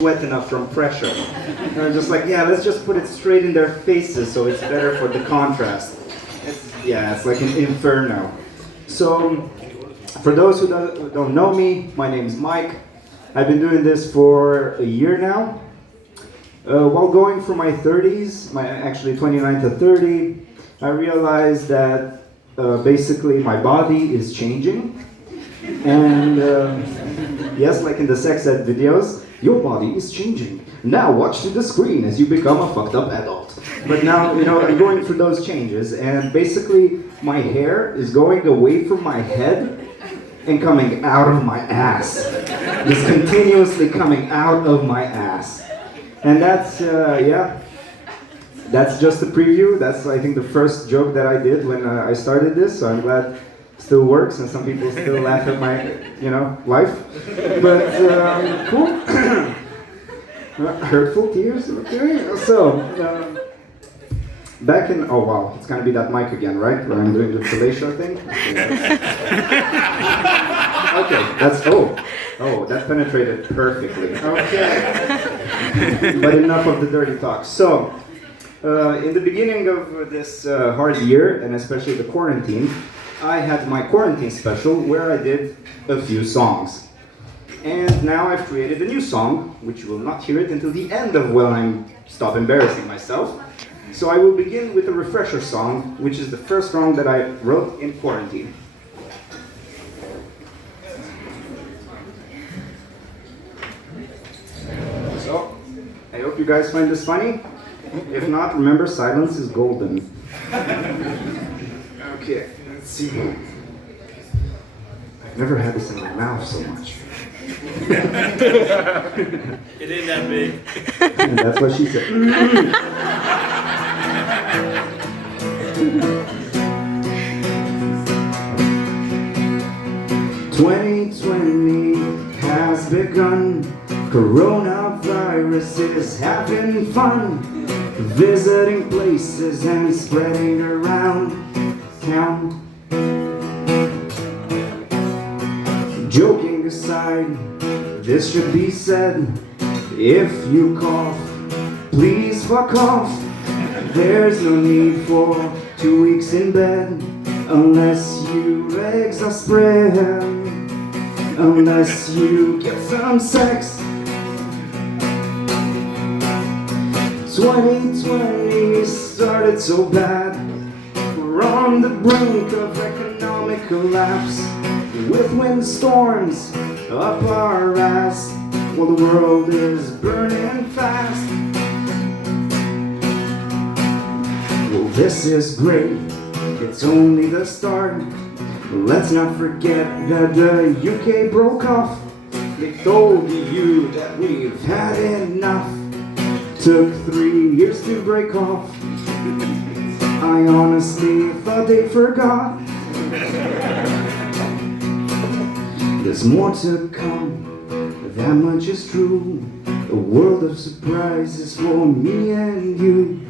sweat enough from pressure. And I'm just like, yeah, let's just put it straight in their faces so it's better for the contrast. It's like an inferno. So, for those who don't know me, my name is Mike. I've been doing this for a year now. While going through my 30s, actually 29 to 30, I realized that basically my body is changing. And yes, like in the sex ed videos, your body is changing. Now watch to the screen as you become a fucked up adult. But now, I'm going through those changes, and basically my hair is going away from my head and coming out of my ass. It's continuously coming out of my ass. And that's just a preview. That's, I think, the first joke that I did when I started this, so I'm glad it still works, and some people still laugh at my, life. But, cool. Hurtful tears, okay. So, back in, oh wow, it's gonna be that mic again, right? Where I'm doing the fellatio thing? Okay, that penetrated perfectly. Okay. But enough of the dirty talk. So, in the beginning of this hard year, and especially the quarantine, I had my quarantine special where I did a few songs. And now I've created a new song, which you will not hear it until the end of when I stop embarrassing myself. So I will begin with a refresher song, which is the first song that I wrote in quarantine. So, I hope you guys find this funny. If not, remember, silence is golden. Okay, let's see. I've never had this in my mouth so much. It ain't that big. And that's what she said. 2020 has begun. Coronavirus is having fun, visiting places and spreading around town. Joking aside, this should be said: if you cough, please fuck off. There's no need for 2 weeks in bed, unless your legs are spread, unless you get some sex. 2020 started so bad. We're on the brink of economic collapse, with windstorms up our ass, while the world is burning fast. Well, this is great, it's only the start. Let's not forget that the UK broke off. They told you that we've had enough. Took 3 years to break off. I honestly thought they forgot. There's more to come, that much is true. A world of surprises for me and you.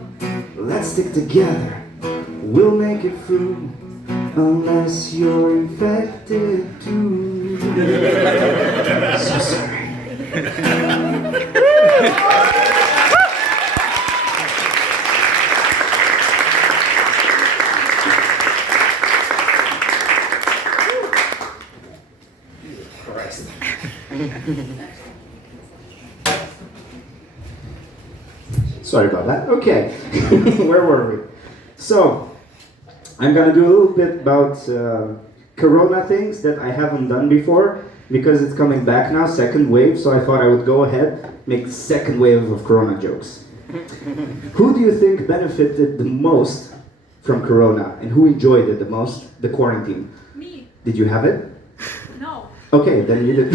Let's stick together, we'll make it through. Unless you're infected too. So sorry. Christ. Sorry about that. Okay, where were we? So, I'm gonna do a little bit about Corona things that I haven't done before, because it's coming back now, second wave, so I thought I would go ahead, make the second wave of Corona jokes. Who do you think benefited the most from Corona, and who enjoyed it the most, the quarantine? Me. Did you have it? No. Okay, then you did.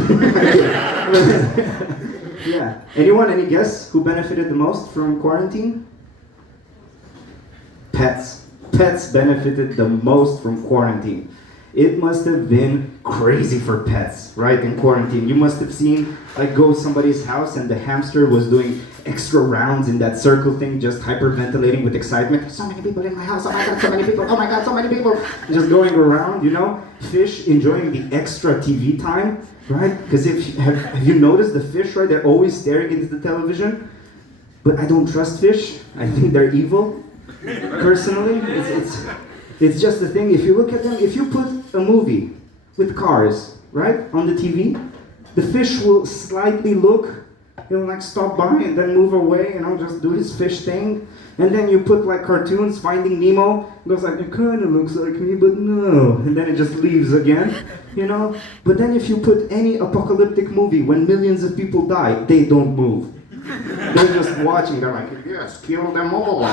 Yeah. Anyone, any guess who benefited the most from quarantine? Pets. Pets benefited the most from quarantine. It must have been crazy for pets, right, in quarantine. You must have seen, like, go to somebody's house and the hamster was doing extra rounds in that circle thing, just hyperventilating with excitement. So many people in my house, oh my god, so many people, oh my god, so many people. Just going around, you know. Fish enjoying the extra TV time, right? Because have you noticed the fish, right? They're always staring into the television. But I don't trust fish. I think they're evil. Personally, it's just the thing. If you look at them, if you put a movie with cars, right, on the TV, the fish will slightly look, he'll like stop by and then move away, just do his fish thing. And then you put like cartoons, Finding Nemo, it goes like, it kind of looks like me, but no. And then it just leaves again, But then if you put any apocalyptic movie when millions of people die, they don't move. They're just watching, they're like, yes, kill them all.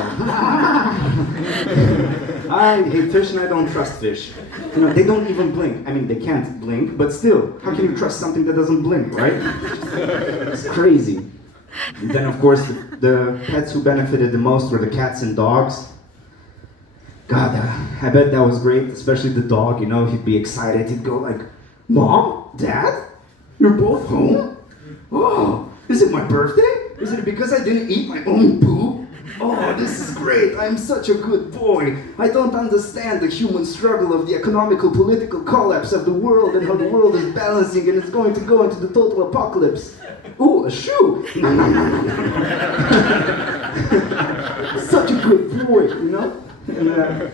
I hate fish and I don't trust fish. They don't even blink. I mean, they can't blink, but still, how can you trust something that doesn't blink, right? It's crazy. And then, of course, the pets who benefited the most were the cats and dogs. God, I bet that was great, especially the dog, he'd be excited. He'd go like, Mom? Dad? You're both home? Oh, is it my birthday? Is it because I didn't eat my own poop? Oh, this is great. I'm such a good boy. I don't understand the human struggle of the economical, political collapse of the world and how the world is balancing and it's going to go into the total apocalypse. Ooh, a shoe. Such a good boy, And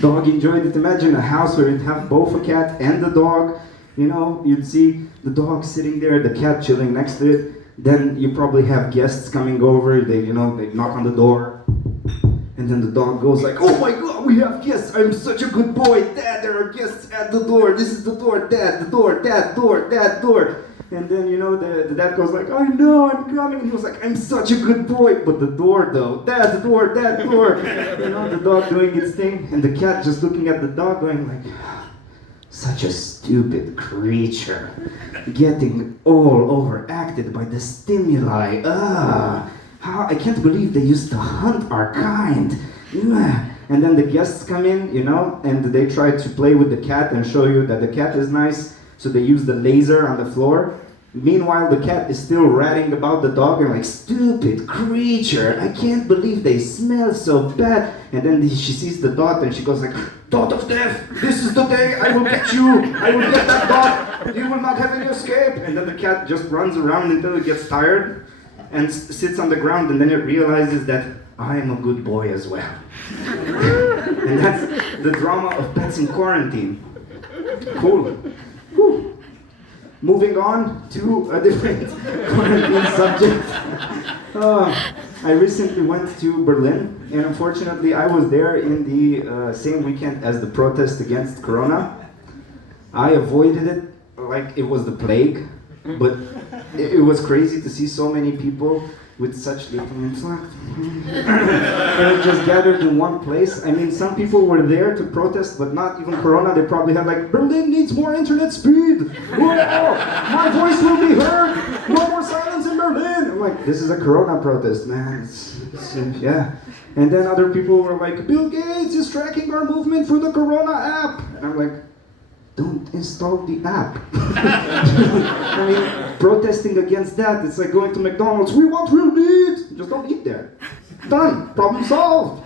dog enjoyed it. Imagine a house where you'd have both a cat and a dog. You'd see the dog sitting there, the cat chilling next to it. Then you probably have guests coming over, they knock on the door. And then the dog goes like, oh my god, we have guests, I'm such a good boy. Dad, there are guests at the door. This is the door, Dad, the door, Dad, door, Dad, door. And then, the dad goes like, I know, I'm coming. And he was like, I'm such a good boy. But the door though, Dad, the door, Dad, door. The dog doing its thing. And the cat just looking at the dog going like, such a stupid creature, getting all overacted by the stimuli. I can't believe they used to hunt our kind. And then the guests come in, and they try to play with the cat and show you that the cat is nice. So they use the laser on the floor. Meanwhile, the cat is still ratting about the dog and like, stupid creature, I can't believe they smell so bad. And then she sees the dot and she goes like, dot of death, this is the day I will get you. I will get that dot. You will not have any escape. And then the cat just runs around until it gets tired and sits on the ground, and then it realizes that I am a good boy as well. And that's the drama of pets in quarantine. Cool. Whew. Moving on to a different quarantine subject. I recently went to Berlin, and unfortunately I was there in the same weekend as the protest against Corona. I avoided it like it was the plague, but it was crazy to see so many people with such little intellect. And it just gathered in one place. I mean, some people were there to protest, but not even Corona. They probably had like, Berlin needs more internet speed. Whoa, my voice will be heard. No more silence in Berlin. I'm like, this is a Corona protest, man. Yeah. And then other people were like, Bill Gates is tracking our movement through the Corona app. And I'm like, don't install the app. I mean, protesting against that, it's like going to McDonald's, we want real meat! Just don't eat there. Done. Problem solved.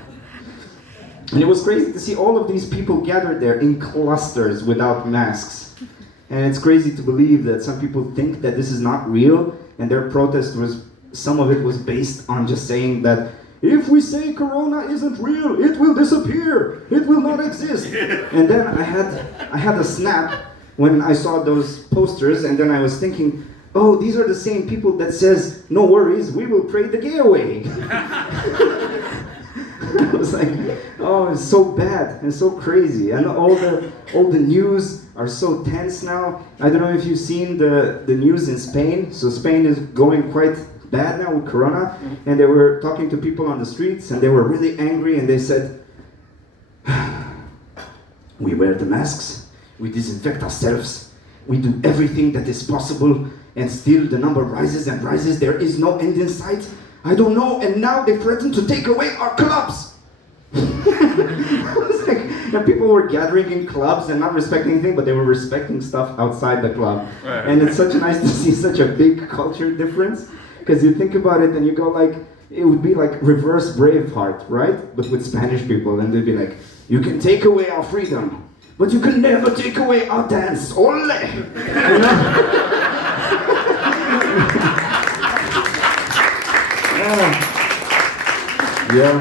And it was crazy to see all of these people gathered there in clusters without masks. And it's crazy to believe that some people think that this is not real, and their protest was, some of it was based on just saying that if we say Corona isn't real, it will disappear. It will not exist. And then I had a snap when I saw those posters, and then I was thinking, oh, these are the same people that says, no worries, we will pray the gay away. I was like, oh, it's so bad and so crazy. And all the news are so tense now. I don't know if you've seen the news in Spain. So Spain is going quite bad now with Corona, and they were talking to people on the streets, and they were really angry, and they said, we wear the masks, we disinfect ourselves, we do everything that is possible, and still the number rises and rises. There is no end in sight. I don't know, and now they threaten to take away our clubs. I was like, And people were gathering in clubs and not respecting anything, but they were respecting stuff outside the club. Right. And it's such nice to see such a big culture difference, because you think about it and you go like, it would be like reverse Braveheart, right? But with Spanish people, and they'd be like, you can take away our freedom, but you can never take away our dance. Ole! You know?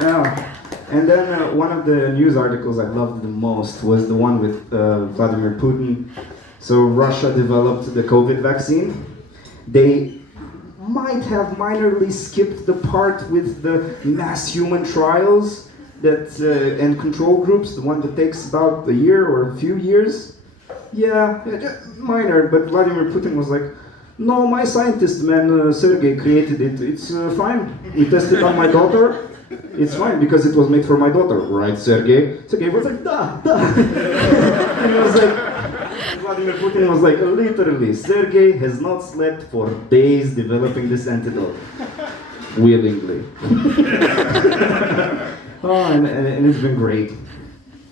Yeah. And then one of the news articles I loved the most was the one with Vladimir Putin. So Russia developed the COVID vaccine. They might have minorly skipped the part with the mass human trials that and control groups, the one that takes about a year or a few years. Yeah, just minor, but Vladimir Putin was like, no, my scientist man, Sergey, created it. It's fine. We tested on my daughter. It's fine because it was made for my daughter, right, Sergey? Sergey was like, da. And he was like, Vladimir Putin was like, literally, Sergey has not slept for days developing this antidote. Willingly. Oh, and it's been great.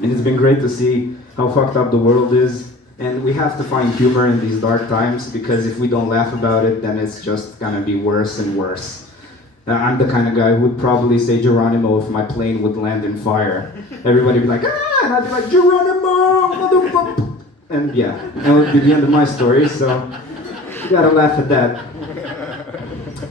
And it's been great to see how fucked up the world is. And we have to find humor in these dark times, because if we don't laugh about it, then it's just gonna be worse and worse. I'm the kind of guy who would probably say Geronimo if my plane would land in fire. Everybody would be like, ah! And I'd be like, Geronimo, motherfucker! And yeah, that would be the end of my story, so you gotta laugh at that.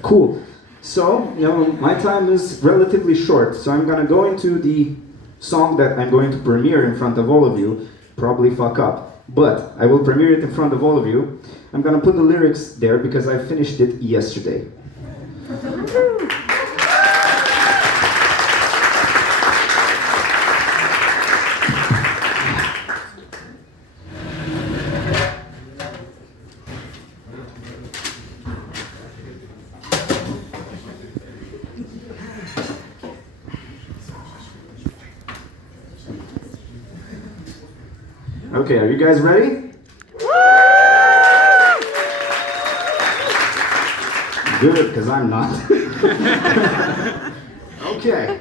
Cool. So, you know, my time is relatively short, so I'm gonna go into the song that I'm going to premiere in front of all of you, probably fuck up. But I will premiere it in front of all of you. I'm gonna put the lyrics there because I finished it yesterday. Okay, are you guys ready? Good, because I'm not. Okay.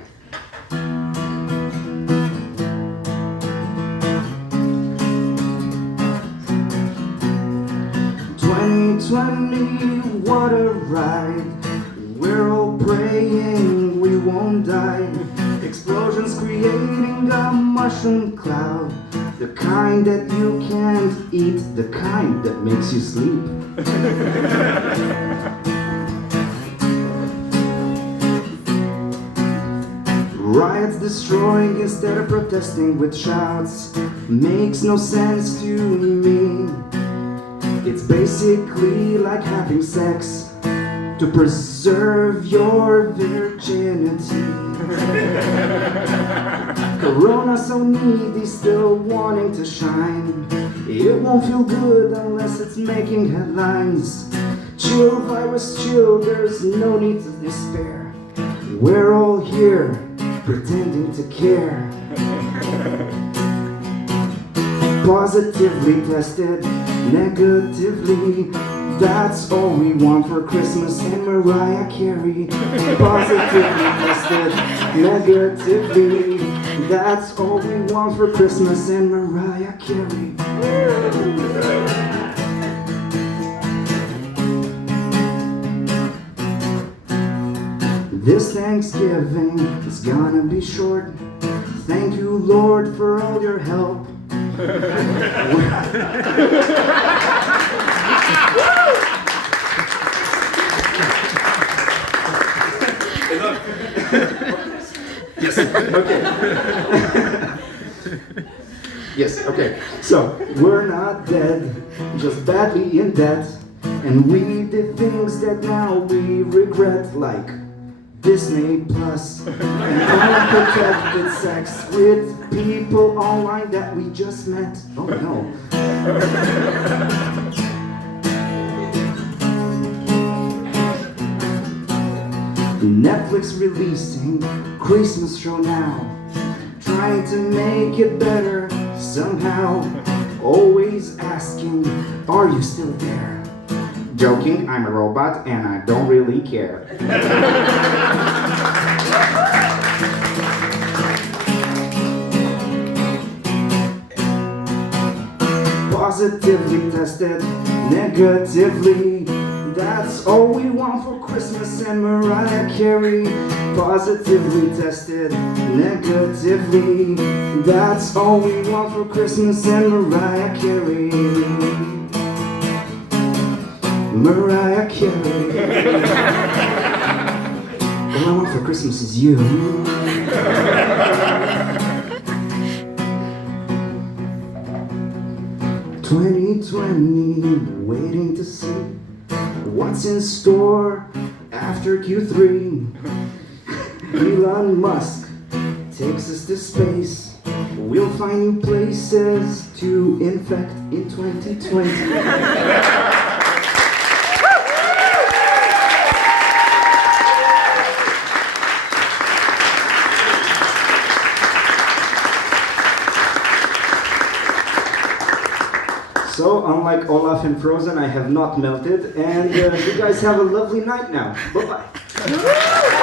2020, what a ride. We're all praying we won't die. Explosions creating a mushroom cloud. The kind that you can't eat, the kind that makes you sleep. Riots destroying instead of protesting with shouts makes no sense to me. It's basically like having sex to preserve your virginity. Corona so needy, still wanting to shine. It won't feel good unless it's making headlines. Chill, virus, chill, there's no need to despair. We're all here, pretending to care. Positively tested, negatively, that's all we want for Christmas and Mariah Carey. Positively tested, negatively, that's all we want for Christmas and Mariah Carey. This Thanksgiving is gonna be short. Thank you, Lord, for all your help. Yes, okay. Yes, okay. So, we're not dead, just badly in debt. And we did things that now we regret, like Disney Plus and unprotected sex with people online that we just met. Oh no. Netflix releasing Christmas show now, trying to make it better somehow. Always asking, are you still there? Joking, I'm a robot and I don't really care. positively tested negatively. That's all we want for Christmas and Mariah Carey. Positively tested negatively. That's all we want for Christmas and Mariah Carey. Mariah Carey. All I want for Christmas is you. 2020, waiting to see what's in store after Q3. Elon Musk takes us to space. We'll find new places to infect in 2020. So, unlike Olaf in Frozen, I have not melted, and you guys have a lovely night now. Bye-bye.